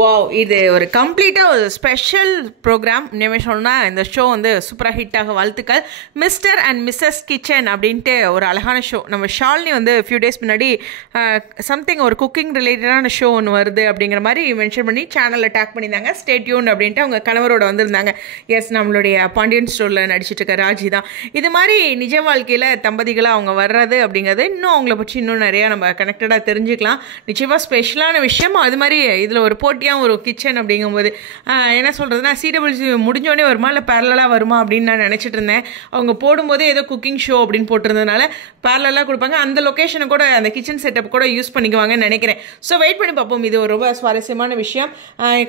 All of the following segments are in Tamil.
வாவ்! இது ஒரு கம்ப்ளீட்டாக ஒரு ஸ்பெஷல் ப்ரோக்ராம். இனிமேல் சொன்னால் இந்த ஷோ வந்து சூப்பராக ஹிட்டாக வாழ்த்துக்கள். மிஸ்டர் அண்ட் மிஸ்ஸஸ் கிச்சன் அப்படின்ட்டு ஒரு அழகான ஷோ. நம்ம ஷாலினி வந்து ஃபியூ டேஸ் முன்னாடி சம்திங் ஒரு குக்கிங் ரிலேட்டடான ஷோ ஒன்று வருது அப்படிங்கிற மாதிரி மென்ஷன் பண்ணி சேனலில் டேக் பண்ணியிருந்தாங்க. ஸ்டே டியூன் அப்படின்ட்டு அவங்க கணவரோட வந்திருந்தாங்க. எஸ், நம்மளுடைய பாண்டியன் ஸ்டோரில் நடிச்சிட்டு இருக்க ராஜி தான். இது மாதிரி நிஜ வாழ்க்கையில் தம்பதிகளாக அவங்க வர்றது அப்படிங்கிறது இன்னும் அவங்கள பற்றி இன்னும் நிறையா நம்ம கனெக்டடாக தெரிஞ்சுக்கலாம். நிச்சயமாக ஸ்பெஷலான விஷயம். அது மாதிரி இதில் ஒரு போட்டி ஒரு கிச்சன் அப்படிங்கும்போது என்ன சொல்கிறதுனா, சிடபிள்யூசி முடிஞ்சோடனே வருமா இல்லை பேரலாக வருமா அப்படின்னு நான் நினச்சிட்டு இருந்தேன். அவங்க போடும்போதே ஏதோ குக்கிங் ஷோ அப்படின்னு போட்டிருந்ததுனால பேரலாக கொடுப்பாங்க. அந்த லொக்கேஷனை கூட அந்த கிச்சன் செட்டப் கூட யூஸ் பண்ணிக்குவாங்கன்னு நினைக்கிறேன். ஸோ வெயிட் பண்ணி பார்ப்போம். இது ஒரு ரொம்ப சுவாரஸ்யமான விஷயம்.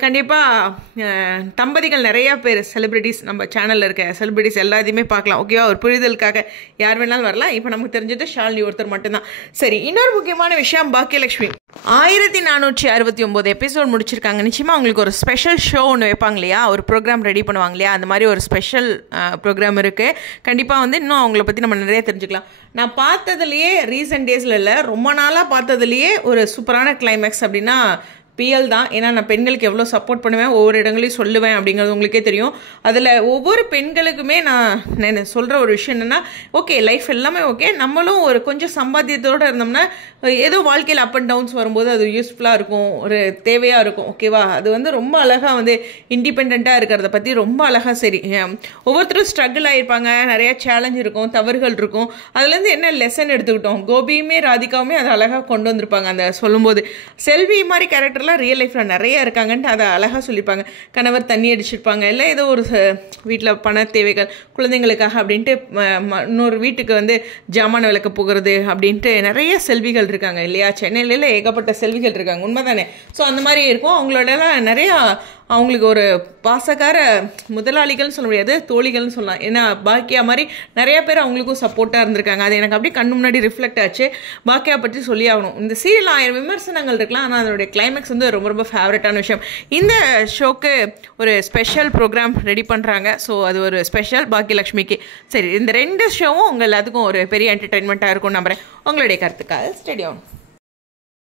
கண்டிப்பாக தம்பதிகள் நிறையா பேர் செலிபிரிட்டிஸ் நம்ம சேனலில் இருக்க செலிபிரிட்டிஸ் எல்லாத்தையுமே பார்க்கலாம். ஓகேவா? ஒரு புரிதலுக்காக யார் வேணாலும் வரலாம். இப்போ நமக்கு தெரிஞ்சது ஷாலினி ஒருத்தர் மட்டும்தான். சரி, இன்னொரு முக்கியமான விஷயம், பாக்கியலட்சுமி 1469 எபிசோட் முடிச்சிருக்காங்க. நிச்சயமாக அவங்களுக்கு ஒரு ஸ்பெஷல் ஷோ ஒன்று வைப்பாங்க இல்லையா, ஒரு ப்ரோக்ராம் ரெடி பண்ணுவாங்க இல்லையா, அந்த மாதிரி ஒரு ஸ்பெஷல் ப்ரோக்ராம் இருக்குது. கண்டிப்பாக வந்து இன்னும் அவங்கள பற்றி நம்ம நிறைய தெரிஞ்சுக்கலாம். நான் பார்த்ததுலேயே ரீசெண்ட் டேஸில் இல்லை, ரொம்ப நாளாக பார்த்ததுலேயே ஒரு சூப்பரான கிளைமேக்ஸ் அப்படின்னா பிஎல் தான். ஏன்னா நான் பெண்களுக்கு எவ்வளோ சப்போர்ட் பண்ணுவேன், ஒவ்வொரு இடங்களையும் சொல்லுவேன் அப்படிங்கிறது உங்களுக்கே தெரியும். அதில் ஒவ்வொரு பெண்களுக்குமே நான் சொல்கிற ஒரு விஷயம் என்னென்னா, ஓகே லைஃப் எல்லாமே ஓகே, நம்மளும் ஒரு கொஞ்சம் சம்பாத்தியத்தோடு இருந்தோம்னா ஏதோ வாழ்க்கையில் அப் அண்ட் டவுன்ஸ் வரும்போது அது யூஸ்ஃபுல்லாக இருக்கும், ஒரு தேவையாக இருக்கும். ஓகேவா? அது வந்து ரொம்ப அழகாக வந்து இண்டிபெண்ட்டாக இருக்கிறத பற்றி ரொம்ப அழகாக. சரி, ஒவ்வொருத்தரும் ஸ்ட்ரகிள் ஆகிருப்பாங்க, நிறையா சேலஞ்ச் இருக்கும், தவறுகள் இருக்கும். அதுலேருந்து என்ன லெசன் எடுத்துக்கிட்டோம், கோபியுமே ராதிகாவுமே அதை அழகாக கொண்டு வந்திருப்பாங்க. அந்த சொல்லும்போது செல்வி மாதிரி கேரக்டர் ரியல் லைஃப்பில் நிறைய இருக்காங்கன்ட்டு அதை அழகாக சொல்லியிருப்பாங்க. கணவர் தண்ணி அடிச்சிருப்பாங்க, இல்லை ஏதோ ஒரு வீட்டில் பண தேவைகள் குழந்தைங்களுக்காக அப்படின்ட்டு இன்னொரு வீட்டுக்கு வந்து ஜாமான விளக்க போகிறது அப்படின்ட்டு நிறைய செல்விகள் இருக்காங்க இல்லையா? சென்னையில ஏகப்பட்ட செல்விகள் இருக்காங்க, உண்மைதானே? ஸோ அந்த மாதிரி இருக்கும். அவங்களோடலாம் நிறையா அவங்களுக்கு ஒரு பாசக்கார முதலாளிகள்னு சொல்ல முடியாது, தோழிகள்னு சொல்லலாம். ஏன்னா பாக்கியா மாதிரி நிறைய பேர் அவங்களுக்கும் சப்போர்ட்டாக இருந்திருக்காங்க. அது எனக்கு அப்படியே கண்ணு முன்னாடி ரிஃப்ளெக்ட் ஆச்சு. பாக்கியா பற்றி சொல்லி ஆகணும். இந்த சீரியல் 1000 விமர்சனங்கள் இருக்கலாம், ஆனால் அதனுடைய கிளைமேக்ஸ் வந்து ரொம்ப ரொம்ப ஃபேவரட்டான விஷயம். இந்த ஷோக்கு ஒரு ஸ்பெஷல் ப்ரோக்ராம் ரெடி பண்ணுறாங்க. ஸோ அது ஒரு ஸ்பெஷல் பாக்கியலட்சுமிக்கு. சரி, இந்த 2 ஷோவும் உங்கள் எல்லாத்துக்கும் ஒரு பெரிய என்டர்டெயின்மெண்ட்டாக இருக்கும்னு நம்புகிறேன். உங்களுடைய கருத்துக்காக ஸ்டேடியம்.